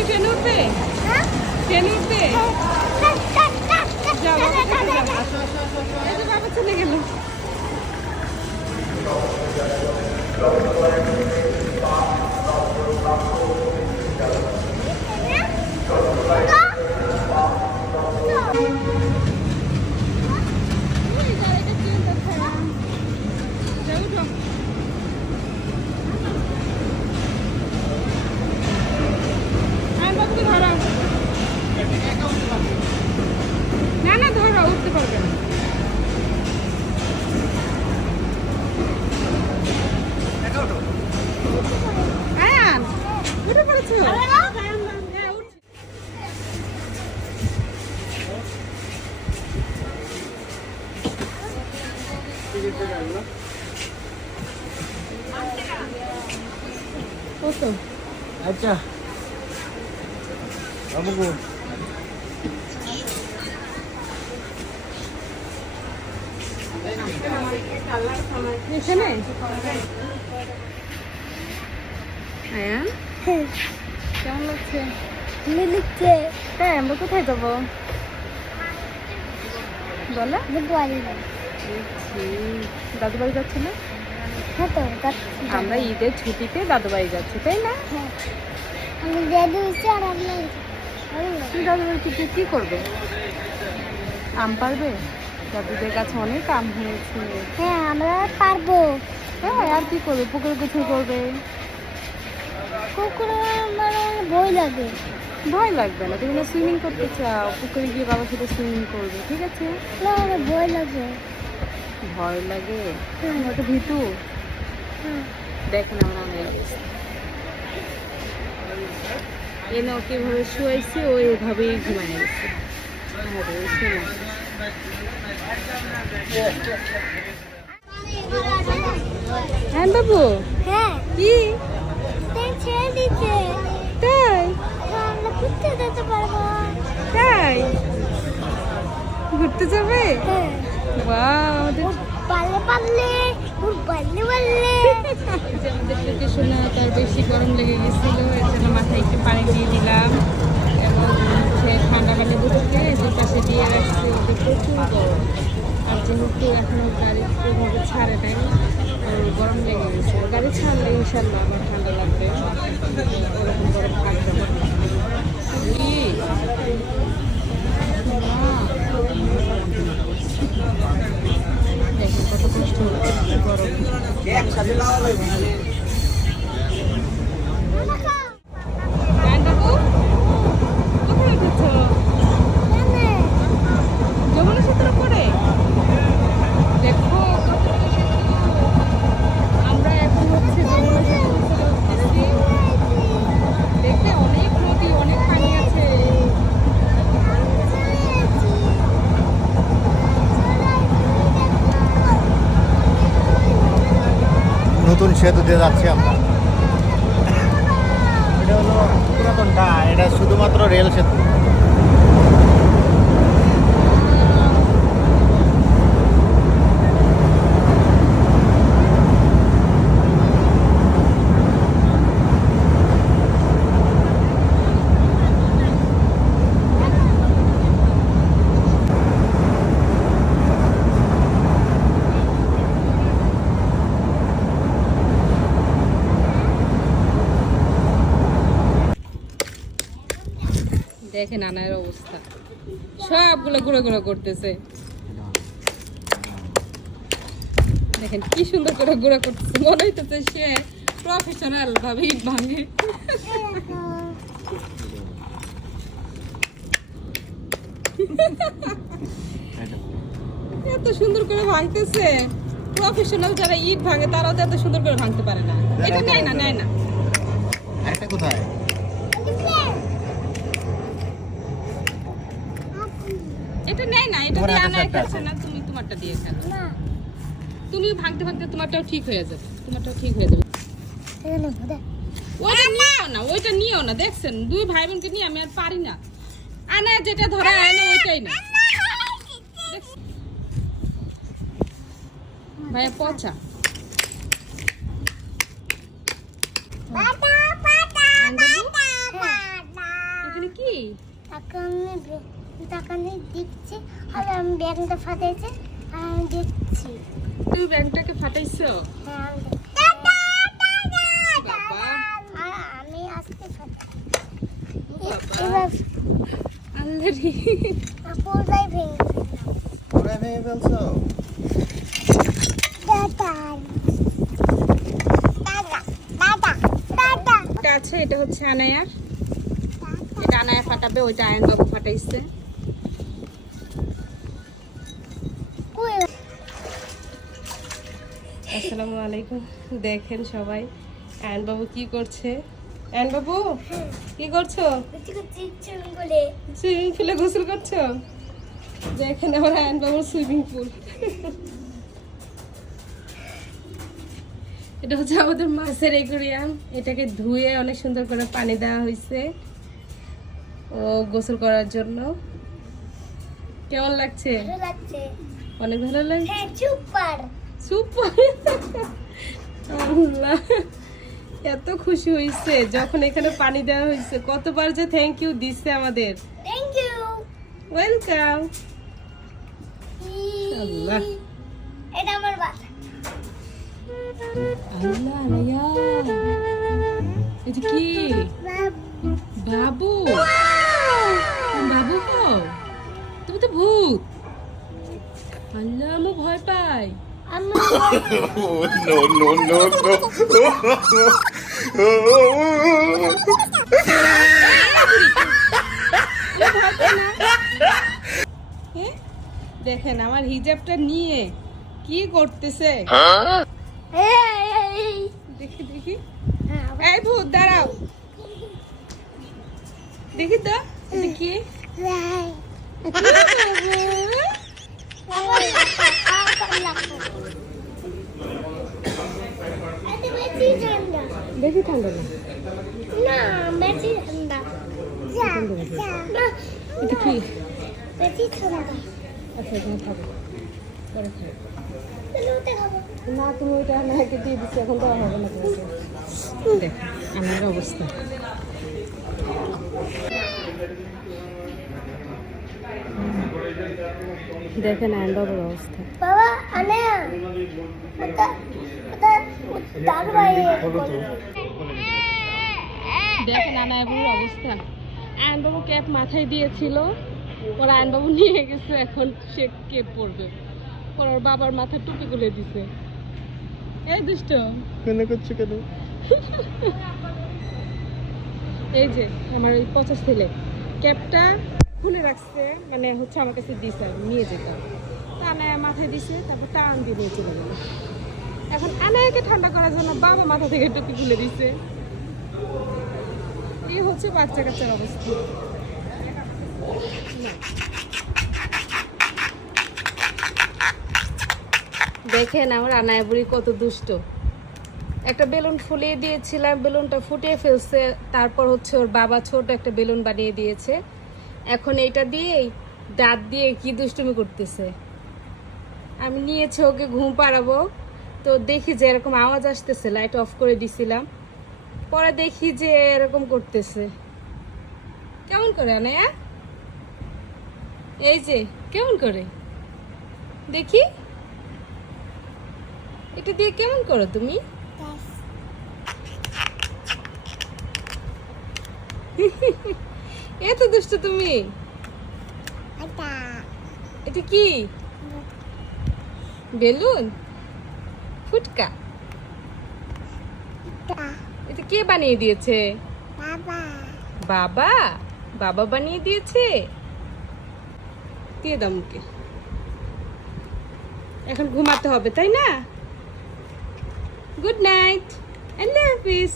তুমি ট্রেনে উঠবে? ট্রেনে উঠবে? যাও, এই যে বাবা চলে গেল। না না ধরো, উঠতে পারবে না। আয়ান উঠে পড়েছো? হ্যাঁ, উঠছি। কত? আচ্ছা বাবু এখানে আয়ান কেমন লাগছে? লিখছে তাই আমরা কোথায় যাবো বলো? দাদু বাড়ি যাচ্ছি না? হ্যাঁ তো আমরা ঈদের ছুটিতে দাদু বাড়ি যাচ্ছি, তাই না? আমি দাদু এসে আর আপনার তুমি দাদু বাড়িতে গিয়ে কি করবে? আম পারবে? দাদুদের কাছে অনেক আম হয়েছে। হ্যাঁ আমরা পারবো। হ্যাঁ, আর কি করবে? পুকুরে গোসল করবে। কুকুর মানে ভয় লাগে। ভয় লাগবে না, তুমি না সুইমিং করতে চাও, পুকুরে গিয়ে বাবার সাথে সুইমিং করবে, ঠিক আছে? না আমার ভয় লাগে। ভয় লাগে? আমার তো ভীতু। দেখেন আমরা এনে ওকে এভাবে শুয়েছি, ও এভাবেই ঘুমায় গেছে। আরে শোনো, হ্যাঁ বাবু হ্যাঁ কি তাই ছেড়ে দিচ্ছে। তাই? আমরা ঘুরতে যেতে পারবো। তাই ঘুরতে যাবে? হ্যাঁ বাহ, আমাদের পারলে পারলে পারলে পারলে যে আমাদের পেটে শোনা তার বেশি গরম লেগে গেছিল, এর জন্য মাথায় একটু পানি দিয়ে দিলাম এবং সে ঠান্ডা পানি দুটোকে দুই পাশে দিয়ে রাখছি। ওদের প্রচুর গরম, আর যেহেতু এখনো গাড়ি ওইভাবে ছাড়ে নাই, আর গরম লেগে গেছে। গাড়ি ছাড়লে ইনশাল্লাহ আবার ঠান্ডা লাগবে, ওরকম গরম থাকবে না। দেখেন কত কষ্ট হচ্ছে গরম। যমুনা সেতুর উপরে দেখো, আমরা এখন হচ্ছে যমুনা সেতুর উপরে উঠতেছি। দেখতে অনেক নদী, অনেক পানি আছে। নতুন সেতু দিয়ে যাচ্ছি আমরা। এটা হলো পুরাতনটা, এটা শুধুমাত্র রেল সেতু। দেখেন আনার অবস্থা, সবগুলো ঘুরে ঘুরে করতেছে। দেখেন কি সুন্দর করে ঘুরে করতেছে, মনে হইতেছে সে প্রফেশনাল ভাবে ইট ভাঙে। এত সুন্দর করে ভাঙতেছে, প্রফেশনাল যারা ইট ভাঙে তারাও তো এত সুন্দর করে ভাঙতে পারে না। এটা নেয় না, নেয় না। এটা কোথায়? এটা নেয় না, এটা তোমার দিয়ে হাতে আনায় চারটা খাচ্ছে আছে। না, তুমি তোমারটা দিয়ে খেলো। না তুমি ভাঙতে ভাঙতে তোমারটাও ঠিক হয়ে যাবে, তোমারটাও ঠিক হয়ে যাবে। এখানে ঘুরে ওইটা নিও না, ওইটা নিও না, দেখছেন দুই ভাই বোনকে নিয়ে আমি আর পারি না। আনা যেটা ধরে আনে ওইটাই না। দেখছেন? ভাইয়া পচা। টাকা নিয়ে দিচ্ছি আর আমি ব্যাগটা ফাটাইছি আর আমি দিচ্ছি। তুই ব্যাংকটাকে ফাটাইছো? হ্যাঁ, আমি দিচ্ছি। টাটা, টাটা, বাবা। আর আমি আজকে ফাটাই। বাবা। এবার আল্লাহ রে। পুরোটাই ভেঙে দিলাম। পুরো ভেঙে ফেলছো? টাটা, টাটা, টাটা, টাটা, এটা আছে, এটা হচ্ছে আনায়ার। এটা আনায়া ফাটাবে, ওইটা আয়ন বাবু ফাটাইছে। কই? আসসালামু আলাইকুম। দেখেন সবাই আয়ন বাবু কি করছে। আয়ন বাবু কি করছো? কুচি কুচি চুল করে। সুইমিং পুলে গোসল করছো? দেখেন আমার আয়ন বাবুর সুইমিং পুল। এটা হচ্ছে আমাদের মাছের অ্যাকুয়ারিয়াম। এটাকে ধুয়ে অনেক সুন্দর করে পানি দেওয়া হয়েছে ও গোসল করার জন্য। কেমন লাগছে? ভালো লাগছে। অনেক ভালো লাগছে। হ্যাঁ, সুপার। সুপার। আল্লাহ, এত খুশি হয়েছে যখন এখানে পানি দেওয়া হয়েছে। কতবার যে থ্যাংক ইউ দিচ্ছে আমাদের। Thank you. ওয়েলকাম। আল্লাহ। এটা আমার বাসা। আল্লাহ আলাইয়া, এটা কি? বাবু। তুমি বাবু হও? তুমি তো ভূত। আল্লাহ, আমি ভয় পাই। আমি No, no, no, no. ভয় পাই না। হ্যাঁ? দেখেন আমার হিজাবটা নিয়ে কি করতেছে। এই দেখি দেখি। হ্যাঁ, এই ভূত দাঁড়াও, দেখি তো এটা কি। রাই। বেশি ঠান্ডা না। না, বেশি ঠান্ডা। না, এটা কি? বেশি ঠান্ডা। আচ্ছা তুমি খাবো, পরে খাবো। লুটে খাবো। না তুমি ওইটা আমাকে দিয়ে দিচ্ছি, এখন দেওয়া হবে না তোমাকে। দেখ আমার অবস্থা। দেখেন আন্ডারের অবস্থা। বাবা, আনে ওটা ওটা তার বাইরে দেখেন আনায়াবুর অবস্থা। আয়নবাবু ক্যাপ মাথায় দিয়েছিল, ওরা আয়নবাবু নিয়ে গেছে, এখন সে কেপ পরবে। ওর বাবার মাথায় টুপি খুলে দিছে। এই দুষ্ট, কেন করছো কেন? এই যে আমার ওই পচা ছেলে ক্যাপটা খুলে রাখছে, মানে হচ্ছে আমার কাছে দিছে, আমি নিয়ে যেতাম। তা আনায়া মাথায় দিছে, তারপর টান দিয়ে নিয়ে চলে গেল। এখন আনায়াকে ঠান্ডা করার জন্য বাবা মাথা থেকে টুপি খুলে দিছে। এই হচ্ছে বাচ্চা কাচ্চার অবস্থা। দেখেন আমার আনায়া বুড়ি কত দুষ্ট। একটা বেলুন ফুলিয়ে দিয়েছিলাম, বেলুনটা ফুটিয়ে ফেলছে। তারপর হচ্ছে ওর বাবা ছোট একটা বেলুন বানিয়ে দিয়েছে। এখন এইটা দিয়েই দাঁত দিয়ে কি দুষ্টুমি করতেছে। আমি নিয়েছি ওকে ঘুম পাড়াবো, তো দেখি যে এরকম আওয়াজ আসতেছে, লাইট অফ করে দিছিলাম। পরে দেখি যে এরকম করতেছে। কেমন করে আনায়া? এই যে কেমন করে দেখি, এটা দিয়ে কেমন করো তুমি? এত দুষ্ট তুমি। এটা কি? বেলুন? ফুটকা? এটা কে বানিয়ে দিয়েছে? বাবা বাবা? বাবা বানিয়ে দিয়েছে? দিয়ে দাও মুখে। এখন ঘুমাতে হবে তাই না? গুড নাইট, আল্লাহ হাফিজ।